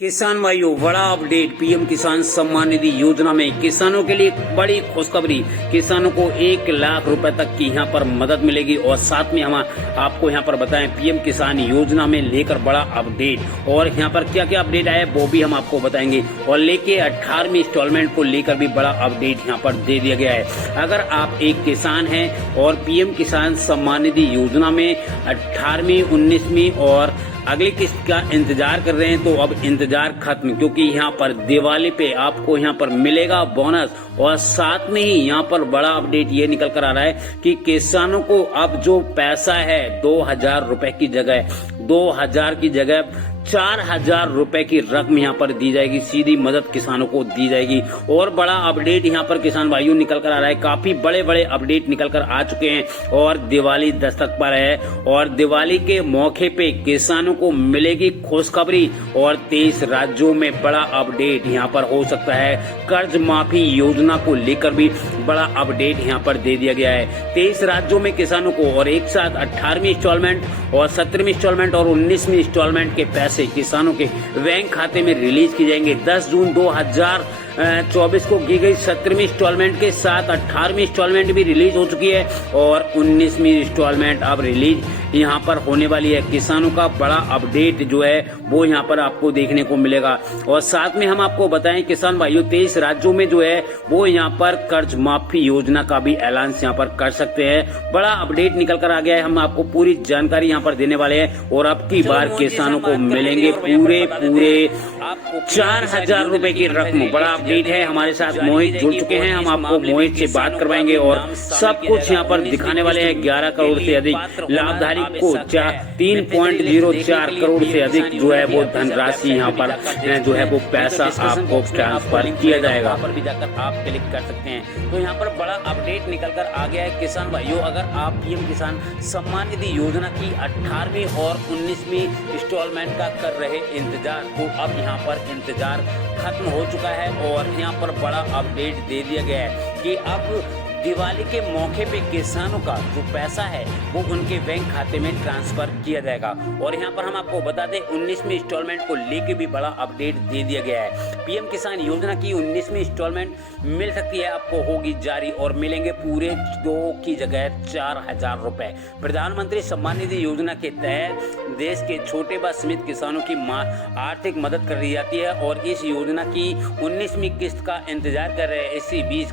किसान भाइयों, बड़ा अपडेट। पीएम किसान सम्मान निधि योजना में किसानों के लिए बड़ी खुशखबरी। किसानों को 1 लाख रुपए तक की यहाँ पर मदद मिलेगी और साथ में हम आपको यहाँ पर बताएं पीएम किसान योजना में लेकर बड़ा अपडेट और यहाँ पर क्या क्या अपडेट आया वो भी हम आपको बताएंगे। और लेके 18वीं इंस्टॉलमेंट को लेकर भी बड़ा अपडेट यहाँ पर दे दिया गया है। अगर आप एक किसान हैं और पीएम किसान सम्मान निधि योजना में 18वीं, 19वीं और अगली किस्त का इंतजार कर रहे हैं तो अब इंतजार खत्म, क्योंकि यहाँ पर दिवाली पे आपको यहाँ पर मिलेगा बोनस। और साथ में ही यहाँ पर बड़ा अपडेट ये निकल कर आ रहा है कि किसानों को अब जो पैसा है 2000 रुपए की जगह 2000 की जगह 4000 रुपए की रकम यहाँ पर दी जाएगी। सीधी मदद किसानों को दी जाएगी। और बड़ा अपडेट यहाँ पर किसान भाइयों निकल कर आ रहा है। काफी बड़े बड़े अपडेट निकल कर आ चुके हैं और दिवाली दस्तक पर है और दिवाली के मौके पे किसानों को मिलेगी खुशखबरी। और 23 राज्यों में बड़ा अपडेट यहाँ पर हो सकता है। कर्ज माफी योजना को लेकर भी बड़ा अपडेट यहाँ पर दे दिया गया है। 23 राज्यों में किसानों को और एक साथ 18वीं इंस्टॉलमेंट और 17वीं इंस्टॉलमेंट और 19वीं इंस्टॉलमेंट के पैसे किसानों के बैंक खाते में रिलीज किए जाएंगे। 10 जून 2024 को की गई 17वीं इंस्टॉलमेंट के साथ 18वीं इंस्टॉलमेंट भी रिलीज हो चुकी है और 19वीं इंस्टॉलमेंट अब रिलीज यहाँ पर होने वाली है। किसानों का बड़ा अपडेट जो है वो यहाँ पर आपको देखने को मिलेगा। और साथ में हम आपको बताएं किसान भाइयों, 23 राज्यों में जो है वो यहाँ पर कर्ज माफी योजना का भी ऐलान यहाँ पर कर सकते हैं। बड़ा अपडेट निकल कर आ गया है। हम आपको पूरी जानकारी यहाँ पर देने वाले हैं और अब की बार किसानों को मिलेंगे पूरे 4000 रुपए की रकम। बड़ा अपडेट है। हमारे साथ मोहित जुड़ चुके हैं। हम आपको मोहित से बात करवाएंगे और सब कुछ यहाँ पर दिखाने वाले हैं। 11 करोड़ से अधिक लाभधारी को 3.04 करोड़ से अधिक जो है वो धनराशि यहाँ पर जो है वो पैसा आपको ट्रांसफर किया जाएगा। पर भी जाकर आप क्लिक कर सकते हैं। तो यहाँ पर बड़ा अपडेट निकल कर आ गया है। किसान भाइयों, अगर आप पीएम किसान सम्मान निधि योजना की 18वीं और 19वीं इंस्टॉलमेंट का कर रहे इंतजार, तो अब यहाँ पर इंतजार खत्म हो चुका है और यहाँ पर बड़ा अपडेट दे दिया गया है कि अब दिवाली के मौके पे किसानों का जो पैसा है वो उनके बैंक खाते में ट्रांसफर किया जाएगा। और यहाँ पर हम आपको बता दें 19वीं इंस्टॉलमेंट को लेके भी बड़ा अपडेट दे दिया गया है। पीएम किसान योजना की 19वीं इंस्टॉलमेंट मिल सकती है, आपको होगी जारी और मिलेंगे पूरे 2 की जगह 4000 रुपए। प्रधानमंत्री सम्मान निधि योजना के तहत देश के छोटे व सीमित किसानों की आर्थिक मदद कर दी जाती है और इस योजना की 19वीं किस्त का इंतजार कर रहे हैं। इसी बीच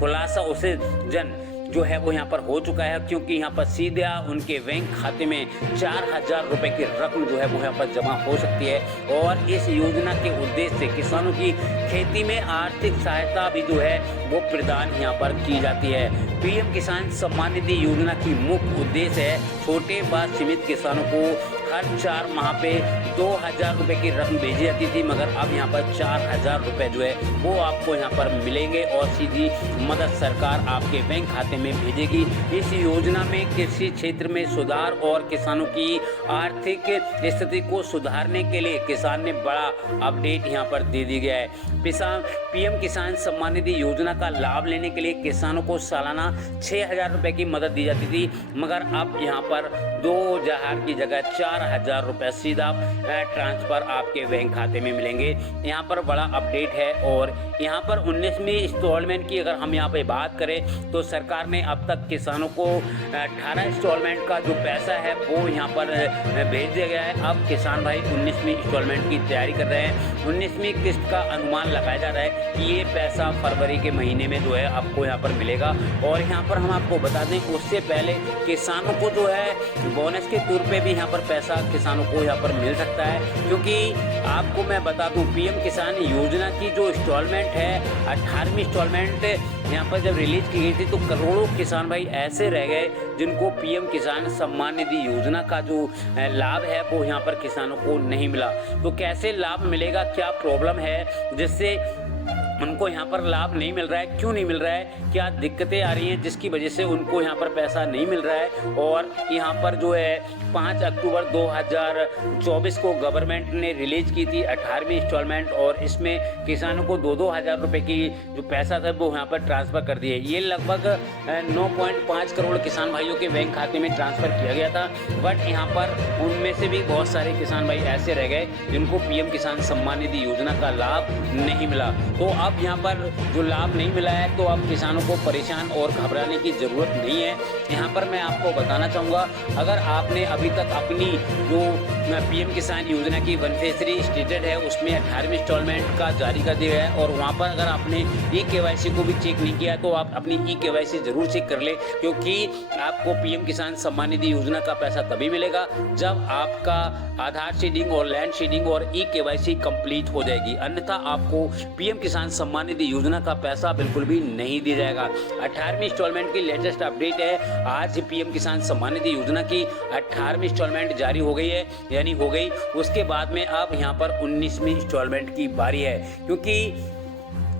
खुलासा उसे जन जो है वो यहाँ पर हो चुका है, क्योंकि यहाँ पर सीधे उनके बैंक खाते में 4000 रुपए की रकम जो है वो यहाँ पर जमा हो सकती है। और इस योजना के उद्देश्य से किसानों की खेती में आर्थिक सहायता भी जो है वो प्रदान यहाँ पर की जाती है। पीएम किसान सम्मान निधि योजना की मुख्य उद्देश्य है छोटे व सीमित किसानों को हर 4 माह पे 2000 रुपए की रकम भेजी जाती थी, मगर अब यहाँ पर 4000 रुपए जो है वो आपको यहाँ पर मिलेंगे और सीधी मदद सरकार आपके बैंक खाते में भेजेगी। इस योजना में कृषि क्षेत्र में सुधार और किसानों की आर्थिक स्थिति को सुधारने के लिए किसान ने बड़ा अपडेट यहाँ पर दे दिया गया है। पीएम किसान सम्मान निधि योजना का लाभ लेने के लिए किसानों को सालाना 6000 रुपए की मदद दी जाती थी, मगर अब यहाँ पर 2000 की जगह 4000 रुपए सीधा ट्रांसफर आपके बैंक खाते में मिलेंगे। यहाँ पर बड़ा अपडेट है। और यहाँ पर 19वीं इंस्टॉलमेंट की अगर हम यहाँ पे बात करें तो सरकार ने अब तक किसानों को 18 इंस्टॉलमेंट का जो पैसा है वो यहाँ पर भेज दिया गया है। अब किसान भाई 19वीं इंस्टॉलमेंट की तैयारी कर रहे हैं। 19वीं किस्त का अनुमान लगाया जा रहा है कि ये पैसा फरवरी के महीने में जो है आपको यहाँ पर मिलेगा। और यहाँ पर हम आपको बता दें उससे पहले किसानों को जो है बोनस के तौर पे भी यहाँ पर पैसा किसानों को यहाँ पर मिल सकता है, क्योंकि आपको मैं बता दूं पीएम किसान योजना की जो इंस्टॉलमेंट है 18वीं इंस्टॉलमेंट यहाँ पर जब रिलीज की गई थी तो करोड़ों किसान भाई ऐसे रह गए जिनको पीएम किसान सम्मान निधि योजना का जो लाभ है वो यहाँ पर किसानों को नहीं मिला। तो कैसे लाभ मिलेगा, क्या प्रॉब्लम है जिससे उनको यहाँ पर लाभ नहीं मिल रहा है। क्यों नहीं मिल रहा है, क्या दिक्कतें आ रही हैं जिसकी वजह से उनको यहाँ पर पैसा नहीं मिल रहा है। और यहाँ पर जो है 5 अक्टूबर 2024 को गवर्नमेंट ने रिलीज की थी 18वीं इंस्टॉलमेंट, और इसमें किसानों को 2-2 हज़ार रुपये की जो पैसा था वो यहाँ पर ट्रांसफ़र कर दिए। ये लगभग 9.5 करोड़ किसान भाइयों के बैंक खाते में ट्रांसफ़र किया गया था। बट यहाँ पर उनमें से भी बहुत सारे किसान भाई ऐसे रह गए जिनको पीएम किसान सम्मान निधि योजना का लाभ नहीं मिला। तो अब यहाँ पर जो लाभ नहीं मिला है तो अब किसानों को परेशान और घबराने की ज़रूरत नहीं है। यहाँ पर मैं आपको बताना चाहूँगा, अगर आपने अभी तक अपनी जो पीएम किसान योजना की बेनिफिशियरी स्टेटस है उसमें 18वीं इंस्टॉलमेंट का जारी कर दिया है, और वहाँ पर अगर आपने ई-केवाईसी को भी चेक नहीं किया तो आप अपनी ई-केवाईसी जरूर चेक कर ले, क्योंकि आपको पीएम किसान सम्मान निधि योजना का पैसा तभी मिलेगा जब आपका आधार सीडिंग और लैंड सीडिंग और ई-केवाईसी कंप्लीट हो जाएगी, अन्यथा आपको पीएम किसान सम्मान निधि योजना का पैसा बिल्कुल भी नहीं दिया जाएगा। 18वीं इंस्टॉलमेंट की लेटेस्ट अपडेट है, आज पीएम किसान सम्मान निधि योजना की 18वीं इंस्टॉलमेंट जारी हो गई है, यानी हो गई। उसके बाद में अब यहाँ पर 19वीं इंस्टॉलमेंट की बारी है, क्योंकि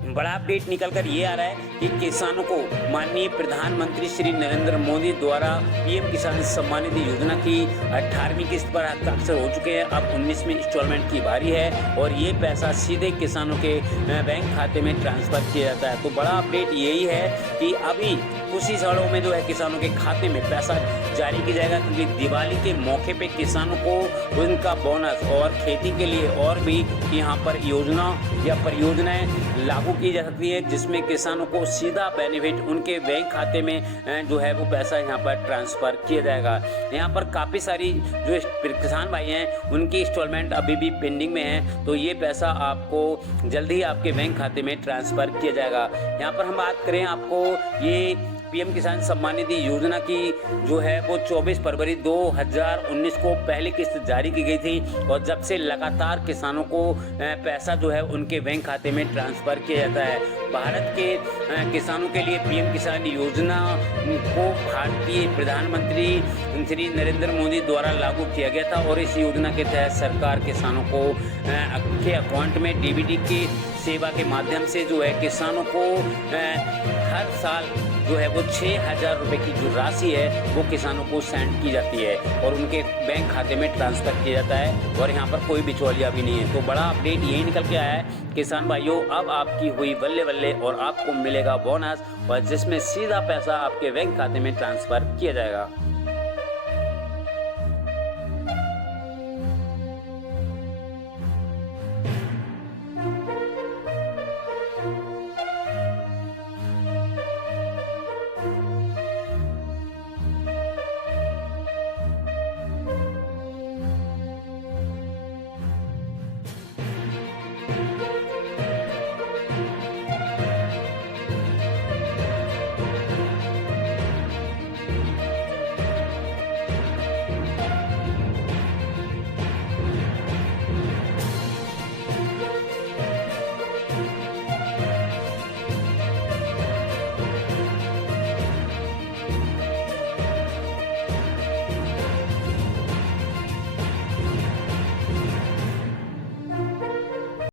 बड़ा अपडेट निकल कर ये आ रहा है कि किसानों को माननीय प्रधानमंत्री श्री नरेंद्र मोदी द्वारा पीएम किसान सम्मान निधि योजना की 18वीं किस्त पर हस्ताक्षर हो चुके हैं। अब 19वीं इंस्टॉलमेंट की बारी है और ये पैसा सीधे किसानों के बैंक खाते में ट्रांसफ़र किया जाता है। तो बड़ा अपडेट यही है कि अभी कुछ ही सालों में जो है किसानों के खाते में पैसा जारी किया जाएगा, क्योंकि दिवाली के मौके पे किसानों को उनका बोनस और खेती के लिए और भी यहाँ पर योजना या परियोजनाएं लागू की जा सकती है, जिसमें किसानों को सीधा बेनिफिट उनके बैंक खाते में जो है वो पैसा यहाँ पर ट्रांसफ़र किया जाएगा। यहाँ पर काफ़ी सारी जो किसान भाई हैं उनकी इंस्टॉलमेंट अभी भी पेंडिंग में है, तो ये पैसा आपको जल्दी ही आपके बैंक खाते में ट्रांसफ़र किया जाएगा। यहाँ पर हम बात करें, आपको ये पीएम किसान सम्मान निधि योजना की जो है वो 24 फरवरी 2019 को पहली किस्त जारी की गई थी, और जब से लगातार किसानों को पैसा जो है उनके बैंक खाते में ट्रांसफ़र किया जाता है। भारत के किसानों के लिए पीएम किसान योजना को भारतीय प्रधानमंत्री श्री नरेंद्र मोदी द्वारा लागू किया गया था, और इस योजना के तहत सरकार किसानों को के अकाउंट में डीबीटी की सेवा के माध्यम से जो है किसानों को हर साल जो है वो 6,000 रुपये की जो राशि है वो किसानों को सेंड की जाती है और उनके बैंक खाते में ट्रांसफ़र किया जाता है, और यहाँ पर कोई बिचौलिया भी नहीं है। तो बड़ा अपडेट यही निकल के आया है किसान भाइयों, अब आपकी हुई बल्ले बल्ले और आपको मिलेगा बोनस, और जिसमें सीधा पैसा आपके बैंक खाते में ट्रांसफ़र किया जाएगा।